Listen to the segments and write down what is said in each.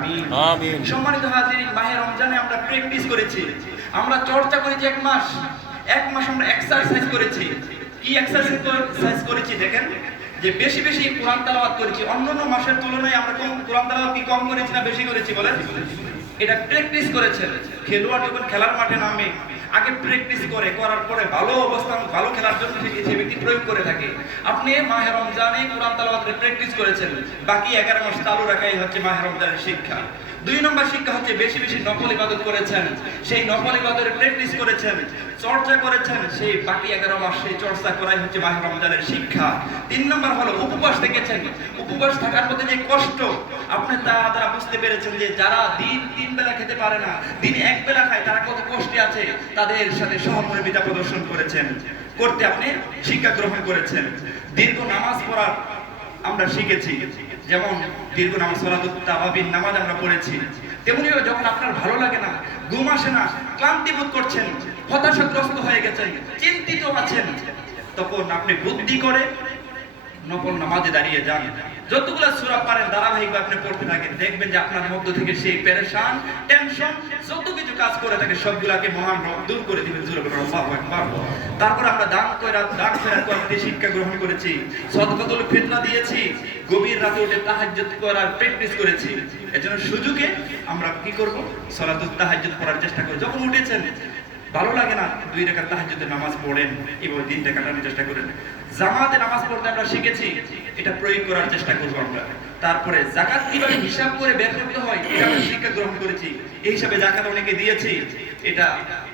আমিন। সম্মানিত হাজিরিন, মাহে রমজানে আমরা প্র্যাকটিস করেছি, আমরা চর্চা করেছি এক মাস আমরা এক্সারসাইজ করেছি। কি এক্সারসাইজ করেছি দেখেন, যে বেশি বেশি কোরআন তেলাওয়াত করেছি। অন্যান্য মাসের তুলনায় আমরা কোরআন তেলাওয়াত কি কম করেছি না বেশি করেছি বলেন? এটা প্র্যাকটিস করেছেন। খেলোয়াড় যখন খেলার মাঠে নামে আগে প্র্যাকটিস করার পরে ভালো অবস্থান, ভালো খেলার জন্য যে ব্যক্তি প্রয়োগ করে থাকে। আপনি মাহে রমজানে কোরআন তেলাওয়াতের প্র্যাকটিস করেছেন, বাকি 11 মাস চালু রাখাই হচ্ছে মাহে রমজানের শিক্ষা। 2 নম্বর শিক্ষা হচ্ছে বেশি বেশি নফল ইবাদত করেছেন, সেই নফল ইবাদতের প্র্যাকটিস করেছেন, চর্চা করেছেন, সেই বাকি 11 মাস সেই চর্চা করাই হচ্ছে মাহে রমজানের শিক্ষা। 3 নম্বর হলো উপবাস থেকেছেন। উপবাস থাকার মধ্যে যে কষ্ট আপনি তারা বুঝতে পেরেছেন, যে যারা দিন 3 বেলা খেতে পারে না, দিন 1 বেলা খায়, তারা কত কষ্টে আছে, তাদের সাথে সহমর্মিতা প্রদর্শন করেছেন, করতে আপনি শিক্ষা গ্রহণ করেছেন। দীর্ঘ নামাজ পড়ার আমরা শিখেছি, যেমন দীর্ঘ নামাজ সালাতুত তাওয়াবিন নামাজ আমরা পড়েছি। তেমনিও যখন আপনার ভালো লাগে না, ঘুম আসে না, ক্লান্তি বোধ করছেন, হতাশাগ্রস্ত হয়ে গেছেন, চিন্তিত আছেন, তখন আপনি বুদ্ধি করে নফল নামাজে দাঁড়িয়ে যান। যতগুলো সূরা পারেন ধারাবাহিকভাবে আপনি পড়তে থাকেন, দেখবেন যে আপনার মধ্য থেকে সেই পেরেশান, টেনশন, যত কিছু কাজ করে থাকে সবগুলাকে মহান রব দূর করে দিবেন। জোরে বলুন আল্লাহু আকবার। তারপর আমরা দান করতে শিক্ষা গ্রহণ করেছি, সাদকাতুল ফিতরা দিয়েছি, গভীর রাতে উঠে তাহাজ্জুদ করার প্র্যাকটিস করেছি। এজন্য সুযোগে আমরা কি করব? সালাতুত তাহাজ্জুদ পড়ার চেষ্টা করি। যখন উঠেছেন ভালো লাগে না, 2 রাকাত তাহাজ্জুদের নামাজ পড়েন, এভাবে দিনটা কাটানোর চেষ্টা করেন। জামাতে নামাজ পড়তে আমরা শিখেছি, এটা প্রয়োগ করার চেষ্টা করব আমরা। তারপরে যাকাত কিভাবে হিসাব করে বের করতে হয়, এটা আমরা শিক্ষা গ্রহণ করেছি। এই হিসাবে যাকাত অনেকে দিয়েছি, এটা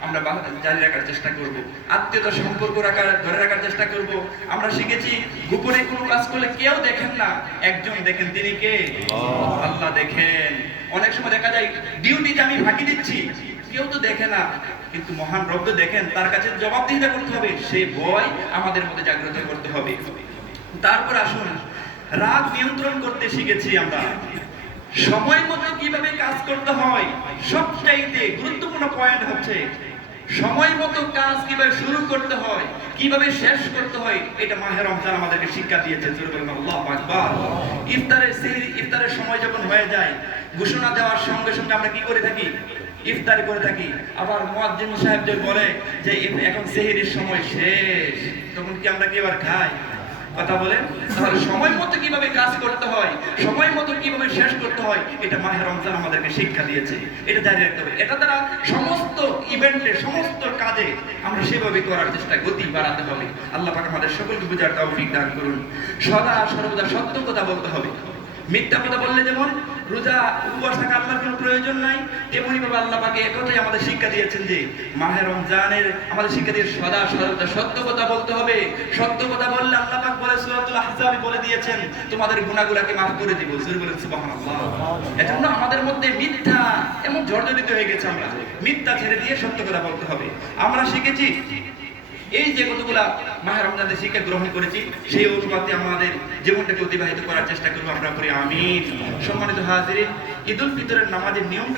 আমরা জারি রাখার চেষ্টা করব। আত্মীয়তা সম্পর্ক ধরে রাখার চেষ্টা করব। আমরা শিখেছি গোপনে কোনো কাজ করলে কেউ দেখেন না, একজন দেখেন, তিনি কে? আল্লাহ দেখেন। অনেক সময় দেখা যায় ডিউটিতে আমি ফাঁকি দিচ্ছি, কেউ তো দেখে না, কিন্তু মহান রব তো দেখেন, তার কাছে জবাবদিহিতা করতে হবে, সেই ভয় আমাদের মধ্যে জাগ্রত করতে হবে। তারপর আসুন, রাগ নিয়ন্ত্রণ করতে শিখেছি আমরা। সময় মতো কিভাবে কাজ করতে হয়, সবচাইতে গুরুত্বপূর্ণ পয়েন্ট হচ্ছে সময় মতো কাজ কিভাবে শুরু করতে হয়, কিভাবে শেষ করতে হয়, এটা মাহে রমজান আমাদেরকে শিক্ষা দিয়েছে। আল্লাহু আকবার। ইফতারের সময় যখন হয়ে যায়, ঘোষণা দেওয়ার সঙ্গে সঙ্গে আমরা কি করে থাকি? ইফতারি করে থাকি। আবার মুয়াজ্জিন সাহেব যে বলে যে এখন সেহরির সময় শেষ, তখন কি আমরা কি আবার খাই? কথা বলেন। তাহলে সময় মতো কিভাবে কাজ করতে হয়, সময় মতো কিভাবে শেষ করতে হয়, এটা মাহে রমজান আমাদেরকে শিক্ষা দিয়েছে। এটা জারি রাখতে হবে। এটা দ্বারা সমস্ত ইভেন্টে, সমস্ত কাজে আমরা সেভাবে করার চেষ্টা, গতি বাড়াতে হবে। আল্লাহ পাক আমাদের সকলকে বুঝার তৌফিক দান করুন। সদা সর্বদা সত্য কথা বলতে হবে। মিথ্যা কথা বললে যেমন রোজা উপবাস থাকা আল্লাহর কোনো প্রয়োজন নাই, তেমনি ভাবে আল্লাহ পাক একথাই আমাদের শিক্ষা দিয়েছেন, যে মাহে রমজানের আমাদের শিক্ষা দিয়ে সদা সর্বদা সত্য কথা বলতে হবে। সত্য কথা বললে আল্লাহ পাক বলে সূরাতুল আহজাবে বলে দিয়েছেন, তোমাদের গুনাহগুলোকে মাফ করে দিব। জোরে বলেন সুবহানাল্লাহ। এজন্য আমাদের মধ্যে মিথ্যা এমন জর্জরিত হয়ে গেছে, আমরা মিথ্যা ছেড়ে দিয়ে সত্য কথা বলতে হবে। আমরা শিখেছি এই যে কতগুলা মাহে রমজানের শিক্ষা গ্রহণ করেছি, সেই অনুপাতে আমাদের জীবনটাকে অতিবাহিত করার চেষ্টা করবো আমরা করি। আমিন। সম্মানিত হাজিরিন, ঈদুল ফিতরের নামাজের নিয়ম